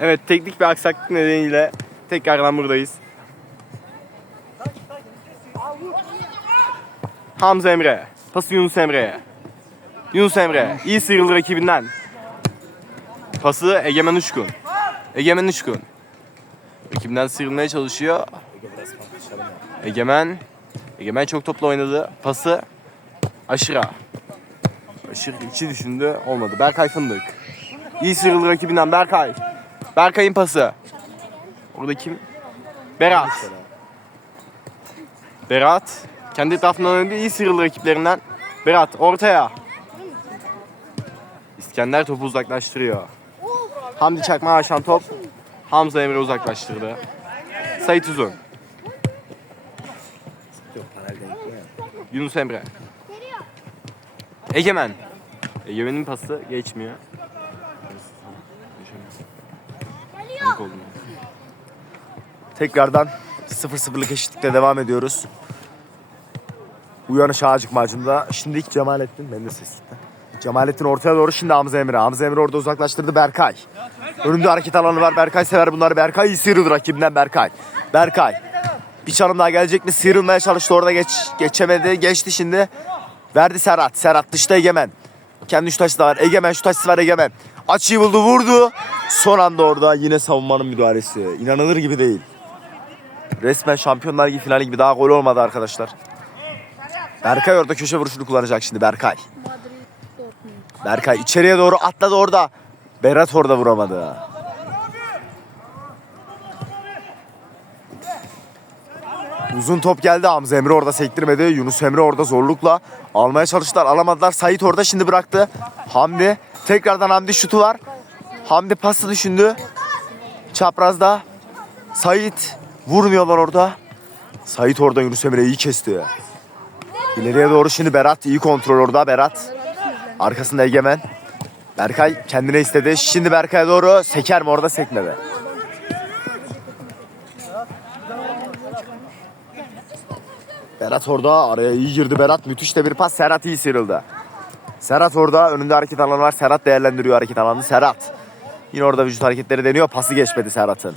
Evet teknik bir aksaklık nedeniyle tekrardan buradayız. Hamza Emre. Pası Yunus Emre'ye. Yunus Emre. iyi sıyrıldı rakibinden. Pası Egemen Uçkun. Egemen Uçkun. Rakibinden sıyrılmaya çalışıyor. Egemen. Egemen çok topla oynadı. Pası Aşır'a. Aşır içi düşündü. Olmadı. Berkay Fındık. İyi sıyrıldı rakibinden Berkay. Berkay'ın pası. Orada kim? Berat. Berat. Kendi etrafından oynadı. iyi sıyrıldı rakiplerinden. Berat ortaya. İskender topu uzaklaştırıyor. Hamdi Çakma aşan top. Hamza Emre uzaklaştırdı. Sait Uzun. Yunus Emre. Egemen. Egemen'in pası geçmiyor. Tekrardan 0-0'lık eşitlikle devam ediyoruz. Uyanış Ağacık maçında. Şimdi ilk Cemalettin. Benim de ses gitti. Cemalettin ortaya doğru şimdi Hamza Emre. Hamza Emre orada uzaklaştırdı Berkay. Önünde hareket alanı var. Berkay sever bunları. Berkay iyi sıyrıldı rakibinden Berkay. Berkay. Bir çalım daha gelecek mi? Sıyrılmaya çalıştı orada geç geçemedi. Geçti şimdi. Verdi Serhat. Serhat dışta Egemen. Kendi şut açısı da var. Egemen şut açısı var Egemen. Açıyı buldu vurdu. Son anda orada yine savunmanın müdahalesi. İnanılır gibi değil. Resmen Şampiyonlar Ligi finali gibi daha gol olmadı arkadaşlar. Berkay orada köşe vuruşunu kullanacak şimdi Berkay. Berkay içeriye doğru atladı orada. Berat orada vuramadı. Uzun top geldi Hamza Emre orada sektirmedi. Yunus Emre orada zorlukla almaya çalıştılar. Alamadılar. Sait orada şimdi bıraktı. Hamdi. Tekrardan Hamdi şutu var. Hamdi pası düşündü. Çaprazda. Sait. Vurmuyorlar orada. Sait orada Yunus Emre'yi iyi kesti. İleriye doğru şimdi Berat. iyi kontrol orada Berat. Arkasında Egemen. Berkay kendine istedi. Şimdi Berkay'a doğru seker mi orada sekmedi. Berat orada araya iyi girdi Berat. Müthiş de bir pas. Serhat iyi sıyrıldı. Serhat orada önünde hareket alanı var. Serhat değerlendiriyor hareket alanını. Serhat. Yine orada vücut hareketleri deniyor. Pası geçmedi Serhat'ın.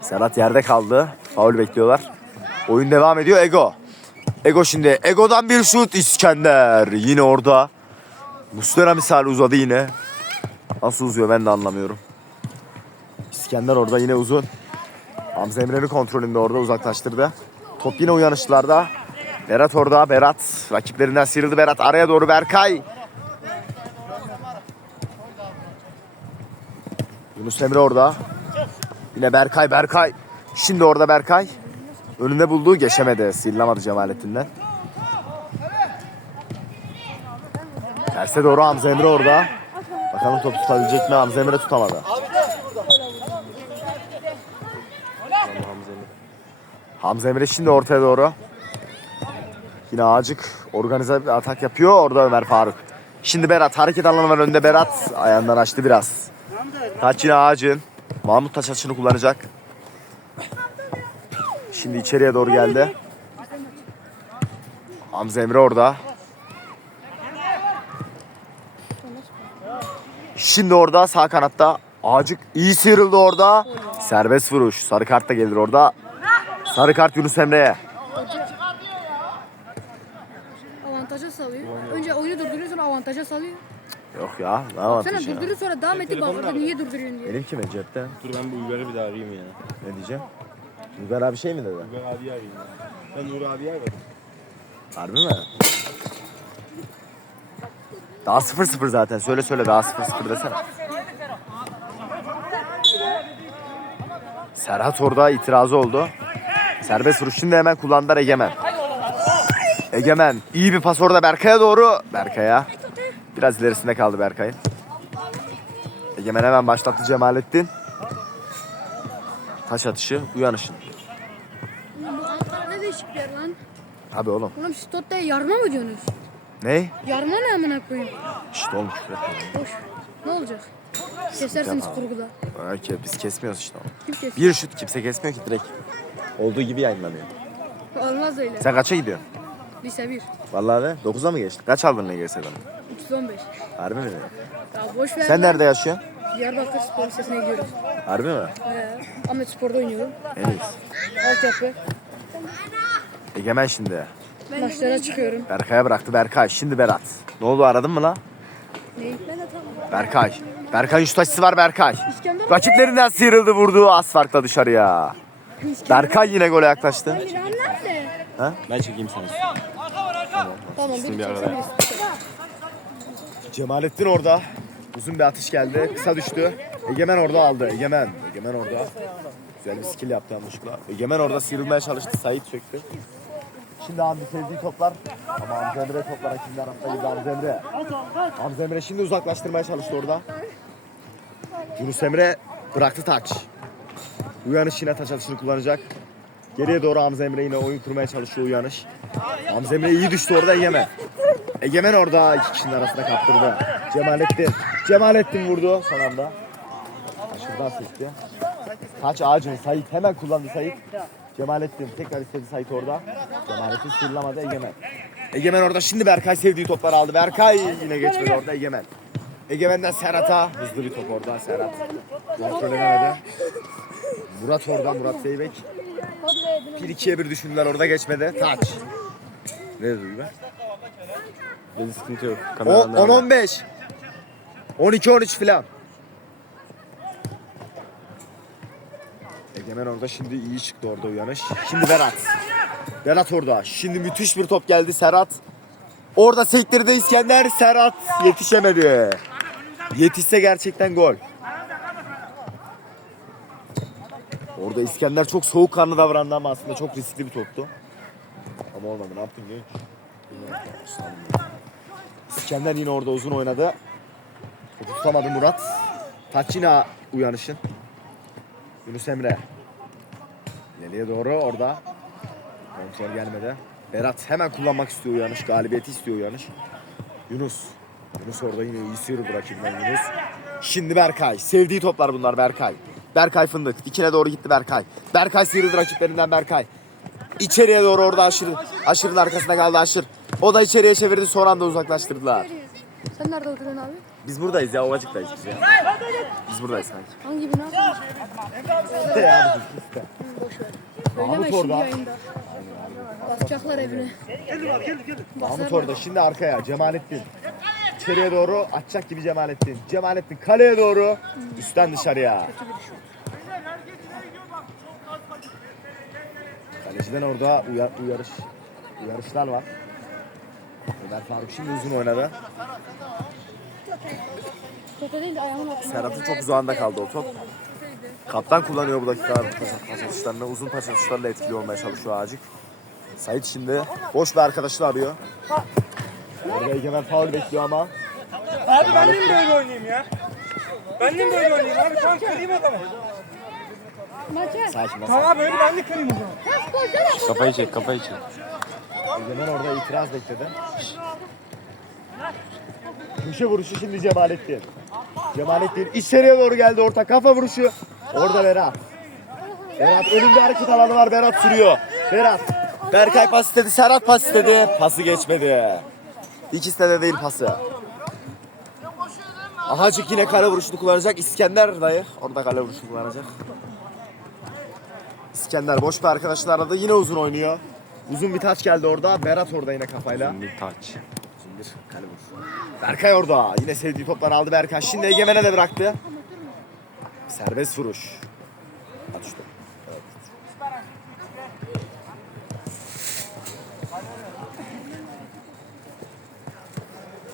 Serhat yerde kaldı. Faul bekliyorlar. Oyun devam ediyor. Ego. Ego şimdi. Ego'dan bir şut. İskender. Yine orada. Muslera misali uzadı yine. Nasıl uzuyor ben de anlamıyorum. İskender orada yine uzun. Hamza Emre'nin kontrolünde orada uzaklaştırdı. Top yine uyanışlarda. Berat orada. Berat rakiplerinden sıyrıldı. Berat araya doğru Berkay. Yunus Emre orada. Yine Berkay Berkay. Şimdi orada Berkay. Önünde bulduğu geçemedi. Sillamadı Cemalettin'den. Terse doğru Hamza Emre orada. Bakalım top tutabilecek mi? Hamza Emre tutamadı. Hamza Emre şimdi ortaya doğru. Yine Ağacık organize bir atak yapıyor. Orada Ömer Faruk. Şimdi Berat hareket alanı var önünde Berat. Ayağından açtı biraz. Taç yine Ağacın. Mahmut taç açını kullanacak. Şimdi içeriye doğru geldi. Hamza Emre orada. Şimdi orada sağ kanatta Ağacık iyi sıyrıldı orada. Serbest vuruş. Sarı kart da gelir orada. Sarı kart Yunus Emre'ye. Avantaja salıyor. Önce oyunu durduruyor sonra avantaja salıyor. Ya. Ne Sana avantajı ya? durduruyor sonra devam etti bak orada niye durduruyorsun diye. Benim kime cepte? Dur ben bu Uygar'ı bir daha arayayım ya. Ne diyeceğim? Uygar abi şey mi dedi? Uygar abiyi arayayım ya. Ben Uğur abiyi aradım. Harbi mi? Daha 0-0 zaten. Söyle söyle daha 0-0 desene. Serhat orada itirazı oldu. Serbest vuruş şimdi hemen kullandılar Egemen. Egemen iyi bir pas orada Berkay'a doğru. Berkay'a. Biraz ilerisinde kaldı Berkay'ın. Egemen hemen başlattı Cemalettin. Taş atışı uyanışın. Bu Ankara ne değişik bir yer lan. Abi oğlum. Oğlum siz Totte'ye yarma mı diyorsunuz? Ne? Yarma ne amına koyayım? İşte olmuş. Boş. Ne olacak? Kesersiniz kurguda. Belki biz kesmiyoruz işte onu. Kim kes? Bir şut kimse kesmiyor ki direkt. Olduğu gibi yayınlanıyor. Olmaz öyle. Sen kaça gidiyorsun? Lise 1. Vallahi de 9'a mı geçtin? Kaç aldın LGS'den? 315. Harbi mi? Ya boş ver Sen nerede yaşıyorsun? Diyarbakır Spor Lisesi'ne gidiyoruz. Harbi mi? Ee, Ahmet Spor'da oynuyorum. En iyisi. Altyapı. Egemen şimdi. Maçlara çıkıyorum. Berkay'a bıraktı Berkay. Şimdi Berat. Ne oldu aradın mı la? Neyi? Berkay. Berkay'ın şut açısı var Berkay. İskender. Rakiplerinden sıyrıldı vurdu az farkla dışarıya. Berkay yine gole yaklaştı. Ben çekeyim seni. Tamam İkisini bir birisi. Cemalettin orada. Uzun bir atış geldi. Kısa düştü. Egemen orada aldı. Egemen. Egemen orada. Güzel bir skill yaptı yanlışlıkla. Egemen orada sıyrılmaya çalıştı. Sait çöktü. Şimdi Hamdi sevdiği toplar. Ama Hamza Emre toplara kimden hafta gibi Hamza Emre. Hamza Emre şimdi uzaklaştırmaya çalıştı orada. Yunus Emre bıraktı taç. Uyanış yine taç atışını kullanacak. Geriye doğru Hamza Emre yine oyun kurmaya çalışıyor Uyanış. Hamza Emre iyi düştü orada Egemen. Egemen orada iki kişinin arasında kaptırdı. Cemalettin. Cemalettin vurdu son anda. Şuradan sekti. Taç ağacını Sait hemen kullandı Sait. Cemalettin tekrar istedi Sait orada. Cemalettin sıyrılamadı Egemen. Egemen orada şimdi Berkay sevdiği topları aldı. Berkay yine geçmedi orada Egemen. Egemen'den Serhat'a hızlı bir top orada Serhat. Kontrol edemedi. Murat orada Murat Zeybek. Bir ikiye bir düşündüler orada geçmedi. Taç. Ne dedi be? Dedi sıkıntı yok. 10 15. 12 13 filan. Egemen orada şimdi iyi çıktı orada uyanış. Şimdi Berat. Berat orada. Şimdi müthiş bir top geldi Serhat. Orada sektirdi İskender. Serhat yetişemedi. Yetişse gerçekten gol. Orada İskender çok soğukkanlı davrandı ama aslında çok riskli bir toptu. Ama olmadı. Ne yaptın genç? İskender yine orada uzun oynadı. Topu tutamadı Murat. Taç yine uyanışın. Yunus Emre. İleriye doğru orada. Kontrol gelmedi. Berat hemen kullanmak istiyor uyanış. Galibiyeti istiyor uyanış. Yunus. Yunus orada yine iyi sıyırdı rakibinden Yunus. Şimdi Berkay. Sevdiği toplar bunlar Berkay. Berkay fındık. Dikine doğru gitti Berkay. Berkay sıyrıldı rakiplerinden Berkay. İçeriye doğru orada Aşır. Aşır'ın arkasında kaldı Aşır. O da içeriye çevirdi son anda uzaklaştırdılar. Sen nerede oturuyorsun abi? Biz buradayız ya Ovacık'tayız biz ya. Biz buradayız kanka. Hangi bina? İşte ya işte. Boş ver. Mahmut Söyleme şimdi orada. yayında. Basacaklar evine. Mahmut orada şimdi arkaya Cemalettin. İçeriye doğru atacak gibi Cemalettin. Cemalettin kaleye doğru üstten dışarıya. Kaleciden orada uyar, uyarış uyarışlar var. Ömer Faruk şimdi uzun oynadı. Topa değil de ayağımın altına. Serhat'ın çok uzağında kaldı o top. Kaptan kullanıyor bu dakikalar pas atışlarını. Uzun pas atışlarla etkili olmaya çalışıyor Acık. Sait şimdi boş bir arkadaşını arıyor. Orada Egemen faul bekliyor ama. Abi ben de mi böyle oynayayım ya? Ben de mi böyle oynayayım abi? Tamam kırayım o ol. Tamam abi öyle ben de kırayım o zaman. Kafayı çek kafayı çek. Egemen orada itiraz bekledi. Köşe vuruşu şimdi Cemalettin. Cemalettin içeriye doğru geldi orta kafa vuruşu. Orada Berat. Berat önünde hareket alanı var Berat sürüyor. Berat. Berkay pas istedi, Serhat pas istedi. Pası geçmedi. İkisi de değil pası. Ahacık yine kale vuruşunu kullanacak. İskender dayı orada kale vuruşunu kullanacak. İskender boş bir arkadaşını aradı. Yine uzun oynuyor. Uzun bir taç geldi orada. Berat orada yine kafayla. Bir taç. Kale vuruşu. Berkay orada. Yine sevdiği topları aldı Berkay. Şimdi Egemen'e de bıraktı. Serbest vuruş. At işte. Evet.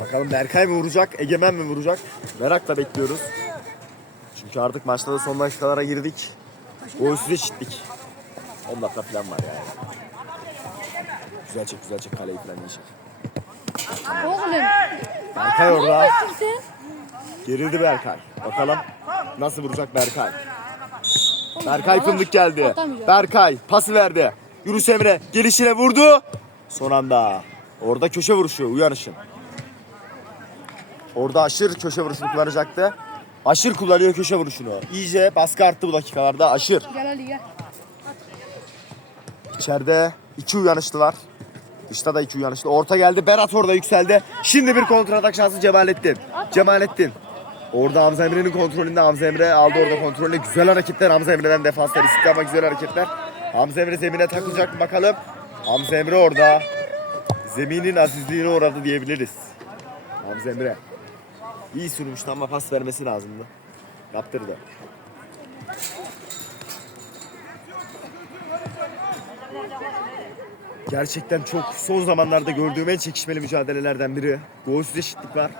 Bakalım Berkay mı vuracak, Egemen mi vuracak? Merakla bekliyoruz. Çünkü artık maçta da son dakikalara girdik. Golsüz eşitlik. 10 dakika falan var yani. Güzel çek, güzel çek. Kaleyi falan iyi çek. Oğlum. Berkay orada. Gerildi Berkay. Bakalım nasıl vuracak Berkay. Berkay fındık geldi. Berkay pası verdi. Yunus Emre gelişine vurdu. Son anda. Orada köşe vuruşu uyanışın. Orada aşır köşe vuruşunu kullanacaktı. Aşır kullanıyor köşe vuruşunu. İyice baskı arttı bu dakikalarda. Aşır. Gel hadi gel. İçeride iki uyanışlılar. Dışta da iki uyanışlı. Orta geldi. Berat orada yükseldi. Şimdi bir kontratak şansı Cemalettin. Cemalettin. Orada Hamza Emre'nin kontrolünde Hamza Emre aldı orada kontrolünü. Güzel hareketler Hamza Emre'den defanslar istiyor ama güzel hareketler. Hamza Emre zemine takılacak mı bakalım. Hamza Emre orada. Zeminin azizliğine uğradı diyebiliriz. Hamza Emre. İyi sürmüştü ama pas vermesi lazımdı. Kaptırdı. Gerçekten çok son zamanlarda gördüğüm en çekişmeli mücadelelerden biri. Golsüz eşitlik var.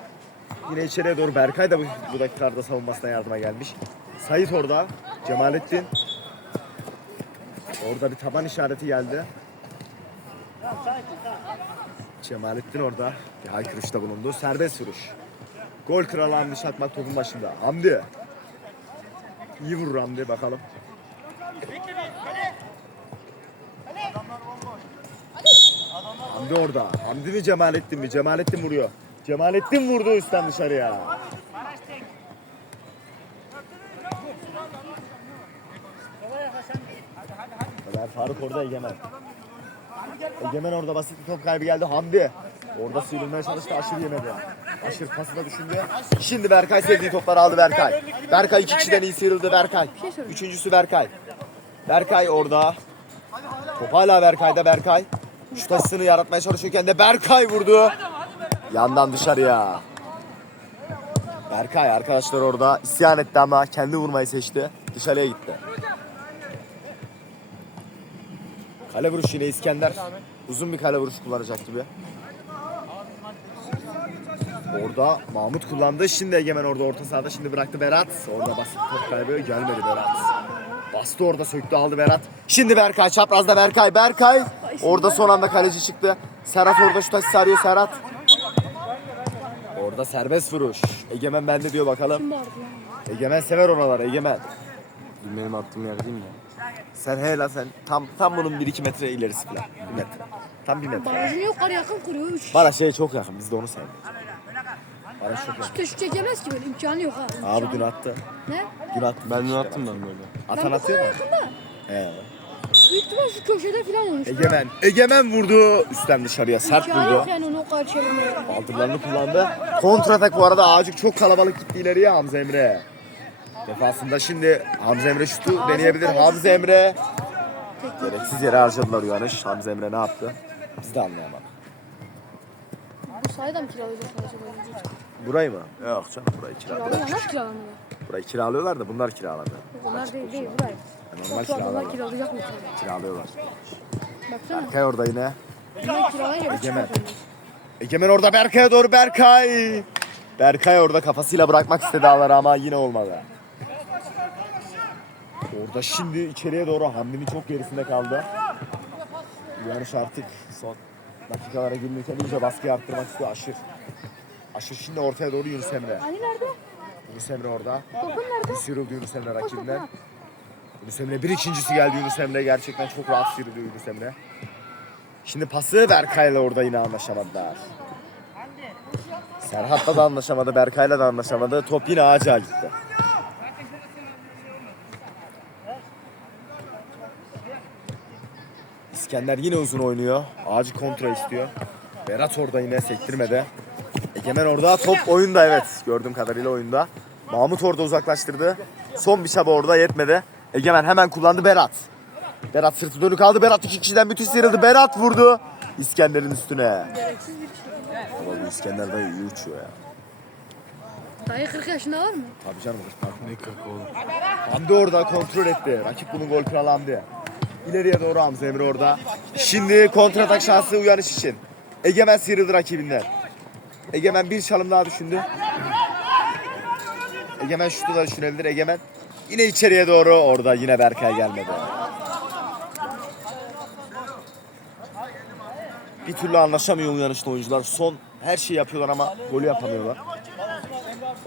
Yine içeriye doğru Berkay da bu, bu dakikalarda savunmasına yardıma gelmiş. Sait orada. Cemalettin. Orada bir taban işareti geldi. Cemalettin orada bir haykırışta bulundu. Serbest vuruş. Gol kralı Hamdi Şatmak topun başında. Hamdi. İyi vurur Hamdi bakalım. Hamdi orada. Hamdi mi Cemalettin mi? Cemalettin vuruyor. Cemalettin vurdu üstten dışarıya. Ömer Faruk orada Egemen. Egemen orada basit bir top kaybı geldi. Hamdi. Orada sıyrılmaya çalıştı. Aşır yemedi. Aşır pası düşündü. Şimdi Berkay sevdiği topları aldı Berkay. Berkay iki kişiden iyi sıyrıldı Berkay. Üçüncüsü Berkay. Berkay orada. Top hala Berkay'da Berkay. Şut açısını yaratmaya çalışırken de Berkay vurdu. Yandan dışarıya. Berkay arkadaşlar orada isyan etti ama kendi vurmayı seçti. Dışarıya gitti. Kale vuruşu yine İskender. Uzun bir kale vuruşu kullanacak gibi. Orada Mahmut kullandı. Şimdi Egemen orada orta sahada. Şimdi bıraktı Berat. Orada basit top kaybı. Gelmedi Berat. Bastı orada söktü aldı Berat. Şimdi Berkay çaprazda Berkay. Berkay. Orada son anda kaleci çıktı. Serhat orada şu taşı sarıyor Serhat. Orada serbest vuruş. Egemen bende diyor bakalım. Egemen sever oraları Egemen. Benim attığım yer değil mi? Sen hele sen tam tam bunun 1-2 metre ilerisi falan. 1 metre. Tam 1 metre. Barajını yukarı yakın kuruyor. Üç. Bana şey çok yakın biz de onu sevdik. Bana çok yakın. Şut çekemez ki böyle imkanı yok ha. Abi İmkanı dün yok. attı. Ne? Dün attı. Ben dün attım ben böyle. Atan atıyor mu? yakında. He. Büyük ihtimal şu köşede falan olmuş. Egemen. Egemen vurdu. Üstten dışarıya sert İmkanı yok vurdu. yani onu o kadar çevirmeye. Baldırlarını kullandı. Kontratak bu arada Ağacık çok kalabalık gitti ileriye Hamza Emre. Defasında şimdi Hamza Emre şutu deneyebilir. Hamza Emre. Gereksiz yere harcadılar uyanış. Hamza Emre ne yaptı? Biz de anlayamadık. Bu sayı da mı kiralayacak acaba? Burayı mı? Yok canım burayı kiralıyorlar. Kiralıyorlar. Nasıl kiralanıyor? Burayı kiralıyorlar da bunlar kiralamıyor. Onlar değil değil burayı. Normal Yoksa adamlar kiralayacak mı? Kiralıyorlar. Baksana. Berkay orada yine. Bunlar kiralayınca bir Egemen. çıkıyor. Egemen orada Berkay'a doğru Berkay. Berkay orada kafasıyla bırakmak istedi ağları ama yine olmadı. Orada şimdi içeriye doğru Hamdi'nin çok gerisinde kaldı. Yarış artık son dakikalara girilirken iyice baskıyı arttırmak istiyor Aşır. Aşır şimdi ortaya doğru Yunus Emre. Ali nerede? Yunus Emre orada. Topun nerede? Bir sıyrıldı Yunus Emre rakibinden. Yunus Emre bir ikincisi geldi Yunus Emre. Gerçekten çok rahat sıyrıldı Yunus Emre. Şimdi pası Berkay'la orada yine anlaşamadılar. Serhat'la da anlaşamadı, Berkay'la da anlaşamadı. Top yine ağaca gitti. İskender yine uzun oynuyor. Ağacı kontra istiyor. Berat orada yine sektirmedi. Egemen orada top oyunda evet. Gördüğüm kadarıyla oyunda. Mahmut orada uzaklaştırdı. Son bir çaba orada yetmedi. Egemen hemen kullandı Berat. Berat sırtı dönük aldı. Berat iki kişiden müthiş sıyrıldı. Berat vurdu. İskender'in üstüne. Baba bu İskender dayı iyi uçuyor ya. Dayı 40 yaşında var mı? Tabii canım. Bak, Ne kaka oğlum. Hamdi orada kontrol etti. Rakip bunun gol kralı Hamdi. İleriye doğru Hamza Emre orada. Şimdi kontratak şansı uyanış için. Egemen sıyrıldı rakibinden. Egemen bir çalım daha düşündü. Egemen şutu da düşünebilir. Egemen yine içeriye doğru orada yine Berkay gelmedi. Bir türlü anlaşamıyor uyanışlı oyuncular. Son her şeyi yapıyorlar ama golü yapamıyorlar.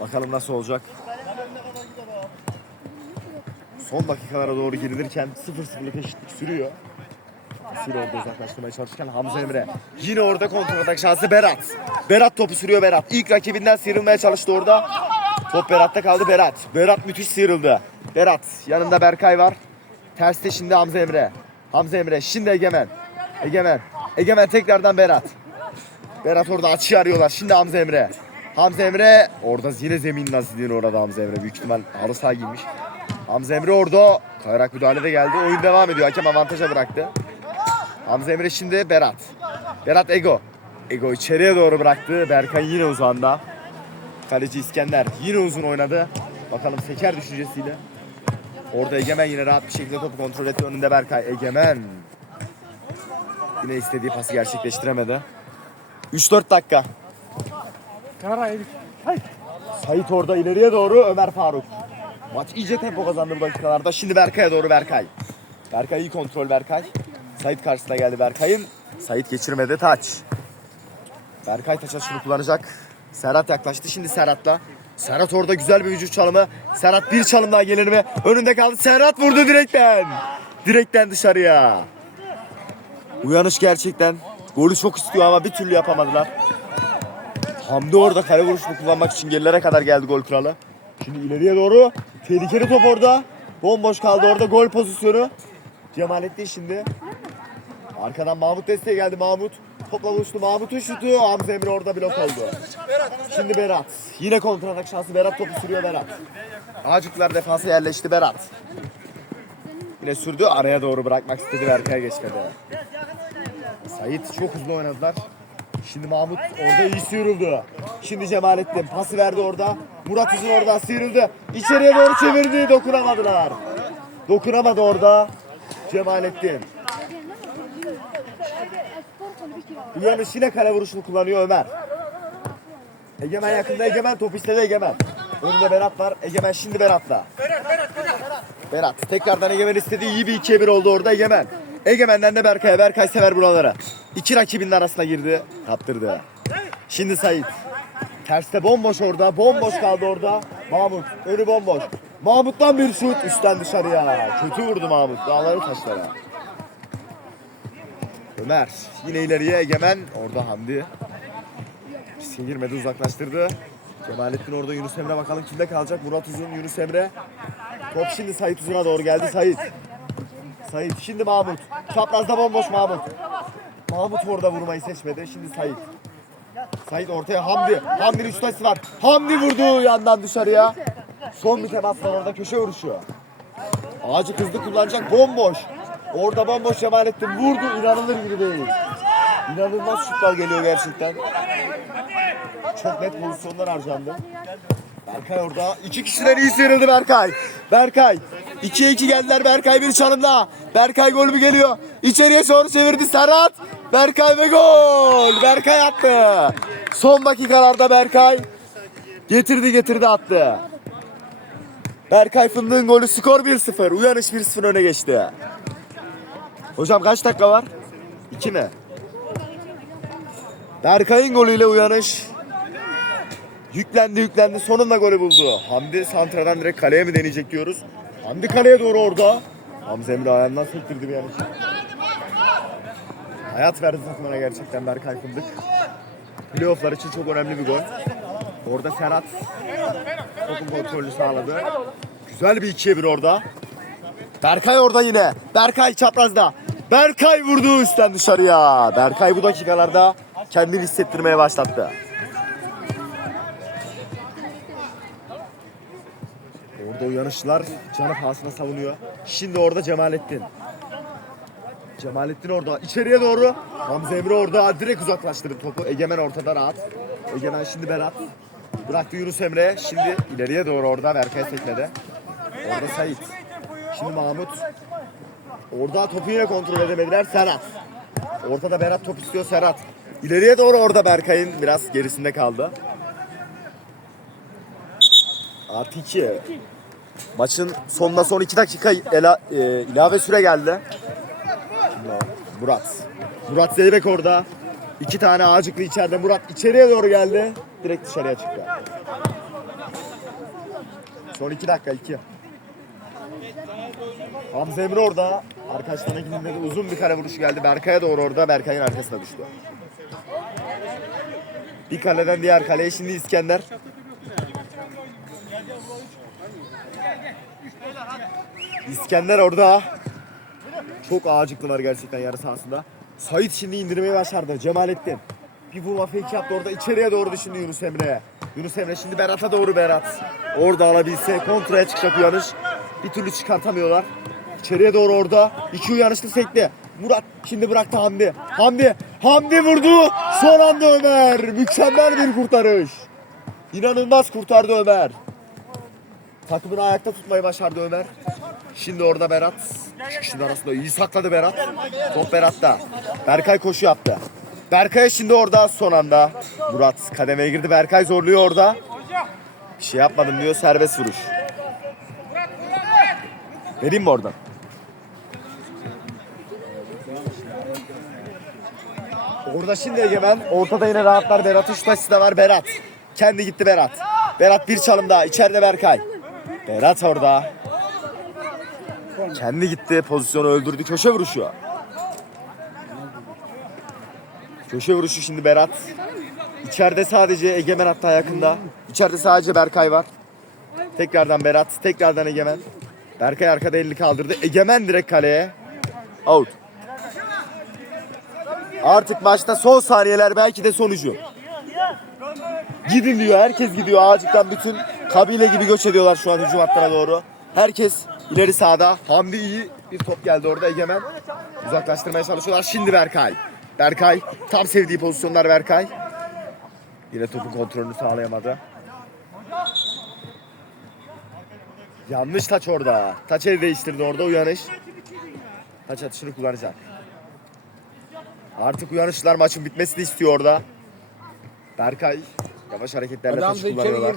Bakalım nasıl olacak. Son dakikalara doğru girilirken 0-0'lık eşitlik sürüyor. Sür orada uzaklaştırmaya çalışırken Hamza Emre. Yine orada kontratak şansı Berat. Berat topu sürüyor Berat. İlk rakibinden sıyrılmaya çalıştı orada. Top Berat'ta kaldı Berat. Berat müthiş sıyrıldı. Berat yanında Berkay var. Terste şimdi Hamza Emre. Hamza Emre şimdi Egemen. Egemen. Egemen tekrardan Berat. Berat orada açıyı arıyorlar. Şimdi Hamza Emre. Hamza Emre orada yine zemin nasıl orada Hamza Emre. Büyük ihtimal halı saha giymiş. Hamza Emre orada kayarak müdahalede geldi. Oyun devam ediyor. Hakem avantaja bıraktı. Hamza Emre şimdi Berat. Berat Ego. Ego içeriye doğru bıraktı. Berkay yine uzağında. Kaleci İskender yine uzun oynadı. Bakalım seker düşüncesiyle. Orada Egemen yine rahat bir şekilde topu kontrol etti. Önünde Berkay. Egemen. Yine istediği pası gerçekleştiremedi. 3-4 dakika. Sait orada ileriye doğru Ömer Faruk. Maç iyice tempo kazandı bu dakikalarda. Şimdi Berkay'a doğru Berkay. Berkay iyi kontrol Berkay. Sait karşısına geldi Berkay'ın. Sait geçirmedi taç. Berkay taç atışını kullanacak. Serhat yaklaştı şimdi Serhat'la. Serhat orada güzel bir vücut çalımı. Serhat bir çalım daha gelir mi? Önünde kaldı. Serhat vurdu direkten. Direkten dışarıya. Uyanış gerçekten. Golü çok istiyor ama bir türlü yapamadılar. Hamdi orada kale vuruşunu kullanmak için gerilere kadar geldi gol kralı. Şimdi ileriye doğru tehlikeli top orada. Bomboş kaldı orada gol pozisyonu. Cemalettin şimdi. Arkadan Mahmut desteğe geldi Mahmut. Topla buluştu Mahmut'un şutu. Hamza Emre orada blok oldu. Şimdi Berat. Yine kontratak şansı Berat topu sürüyor Berat. Ağacıklar defansa yerleşti Berat. Yine sürdü araya doğru bırakmak istedi Berkay geçmedi. Sait çok hızlı oynadılar. Şimdi Mahmut orada iyi sıyrıldı. Şimdi Cemalettin pası verdi orada. Murat Uzun orada sıyrıldı. İçeriye doğru çevirdi. Dokunamadılar. Dokunamadı orada. Cemalettin. Uyanış yine kale vuruşunu kullanıyor Ömer. Egemen yakında Egemen top istedi Egemen. Önünde Berat var. Egemen şimdi Berat'la. Berat tekrardan Egemen istedi. İyi bir 2'ye 1 oldu orada Egemen. Egemen'den de Berkay'a. Berkay sever buraları. İki rakibinin arasına girdi. Kaptırdı. Şimdi Sait. Terste bomboş orada. Bomboş kaldı orada. Mahmut. Önü bomboş. Mahmut'tan bir şut. Üstten dışarıya. Kötü vurdu Mahmut. Dağları taşlara. Ömer. Yine ileriye Egemen. Orada Hamdi. Riske girmedi uzaklaştırdı. Cemalettin orada Yunus Emre bakalım kimde kalacak. Murat Uzun, Yunus Emre. Top şimdi Sait Uzun'a doğru geldi. Sait. Sait şimdi Mahmut. Çaprazda bomboş Mahmut. Mahmut orada vurmayı seçmedi. Şimdi Sait. Sait ortaya Hamdi. Hamdi'nin üstesi var. Hamdi vurdu yandan dışarıya. Son bir temas var orada köşe vuruşu. Ağacı hızlı kullanacak bomboş. Orada bomboş Cemalettin vurdu. İnanılır gibi değil. İnanılmaz şutlar geliyor gerçekten. Çok net pozisyonlar harcandı. Berkay orada. iki kişiden iyi sıyrıldı Berkay. Berkay. 2'ye 2 geldiler Berkay bir çalımda. Berkay gol mü geliyor? İçeriye doğru çevirdi Serhat. Berkay ve gol. Berkay attı. Son dakikalarda Berkay getirdi getirdi attı. Berkay Fındık'ın golü skor 1-0. Uyanış 1-0 öne geçti. Hocam kaç dakika var? 2 mi? Berkay'ın golüyle uyanış Yüklendi yüklendi sonunda golü buldu. Hamdi santradan direkt kaleye mi deneyecek diyoruz. Hamdi kaleye doğru orada. Hamza Emre ayağından sektirdi bir yanlış. Hayat verdi takımına gerçekten Berkay Fındık. Playofflar için çok önemli bir gol. Orada Serhat topun kontrolünü sağladı. Güzel bir ikiye bir orada. Berkay orada yine. Berkay çaprazda. Berkay vurdu üstten dışarıya. Berkay bu dakikalarda kendini hissettirmeye başlattı. Orada uyanışlar canı pahasına savunuyor. Şimdi orada Cemalettin. Cemalettin orada içeriye doğru. Hamza Emre orada direkt uzaklaştırdı topu. Egemen ortada rahat. Egemen şimdi Berat. Bıraktı Yunus Emre. Şimdi ileriye doğru orada Berkay tekmede. Orada Sait. Şimdi Mahmut. Orada topu yine kontrol edemediler. Serhat. Ortada Berat top istiyor Serhat. İleriye doğru orada Berkay'ın biraz gerisinde kaldı. Artı 2. Maçın sonuna son 2 dakika ela- e, ilave süre geldi. Murat. Murat Zeybek orada. İki tane ağacıklı içeride. Murat içeriye doğru geldi. Direkt dışarıya çıktı. Son 2 dakika 2. Hamza Emre orada. Arkadaşlarına gidilmedi. Uzun bir kare vuruşu geldi. Berkay'a doğru orada. Berkay'ın arkasına düştü. Bir kaleden diğer kaleye şimdi İskender. İskender orada. Çok ağacıklılar gerçekten yarı sahasında. Sait şimdi indirmeyi başardı. Cemalettin. Bir vurma fake yaptı orada. içeriye doğru düşündü Yunus Emre. Yunus Emre şimdi Berat'a doğru Berat. Orada alabilse kontraya çıkacak uyanış. Bir türlü çıkartamıyorlar. İçeriye doğru orada. İki uyanışlı sekti. Murat şimdi bıraktı Hamdi. Hamdi. Hamdi vurdu. Son anda Ömer. Mükemmel bir kurtarış. İnanılmaz kurtardı Ömer. Takımını ayakta tutmayı başardı Ömer. Şimdi orada Berat. Kişinin arasında iyi sakladı Berat. Top Berat'ta. Berkay koşu yaptı. Berkay şimdi orada son anda. Murat kademeye girdi. Berkay zorluyor orada. Bir şey yapmadım diyor. Serbest vuruş. Vereyim mi oradan? Orada şimdi Egemen. Ortada yine rahatlar. Berat'ın şut açısı da var. Berat. Kendi gitti Berat. Berat bir çalım daha. İçeride Berkay. Berat orada. Kendi gitti. Pozisyonu öldürdü. Köşe vuruşu. Köşe vuruşu şimdi Berat. İçeride sadece Egemen hatta yakında. İçeride sadece Berkay var. Tekrardan Berat. Tekrardan Egemen. Berkay arkada elini kaldırdı. Egemen direkt kaleye. Out. Artık maçta son saniyeler belki de sonucu. Gidin diyor. Herkes gidiyor. Ağacıktan bütün kabile gibi göç ediyorlar şu an hücum hattına doğru. Herkes ileri sahada. Hamdi iyi bir top geldi orada Egemen. Uzaklaştırmaya çalışıyorlar. Şimdi Berkay. Berkay. Tam sevdiği pozisyonlar Berkay. Yine topun kontrolünü sağlayamadı. Yanlış taç orada. Taç el değiştirdi orada uyanış. Taç atışını kullanacak. Artık uyanışlar maçın bitmesini istiyor orada. Berkay yavaş hareketlerle taşı kullanıyorlar.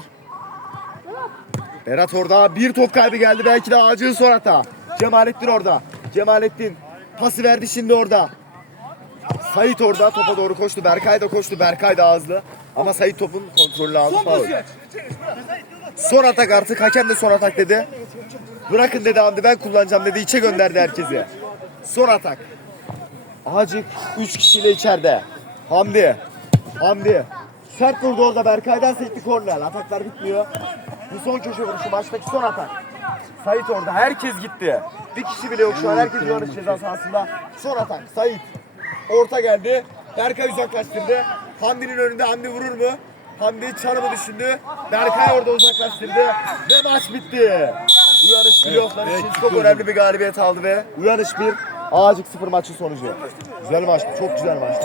Berat orada bir top kaybı geldi belki de acil son hata. Cemalettin orada. Cemalettin pası verdi şimdi orada. Sait orada topa doğru koştu. Berkay da koştu. Berkay da hızlı. Ama Sait topun kontrolünü aldı. Faul. Son atak artık. Hakem de son atak dedi. Bırakın dedi Hamdi ben kullanacağım dedi. İçe gönderdi herkesi. Son atak. Acık 3 kişiyle içeride. Hamdi. Hamdi. Sert vurdu orada Berkay'dan sekti korner. Ataklar bitmiyor. Bu son köşe vuruşu maçtaki son atak. Sait orada. Herkes gitti. Bir kişi bile yok şu an. Herkes yanlış ceza sahasında. Son atak. Sait. Orta geldi. Berkay uzaklaştırdı. Hamdi'nin önünde Hamdi vurur mu? Hamdi çarımı düşündü. Berkay orada uzaklaştırdı. Ve maç bitti. Uyanış playofflar için çok önemli bir galibiyet aldı ve Uyanış bir Ağacık sıfır maçın sonucu. Güzel maçtı. Çok güzel maçtı.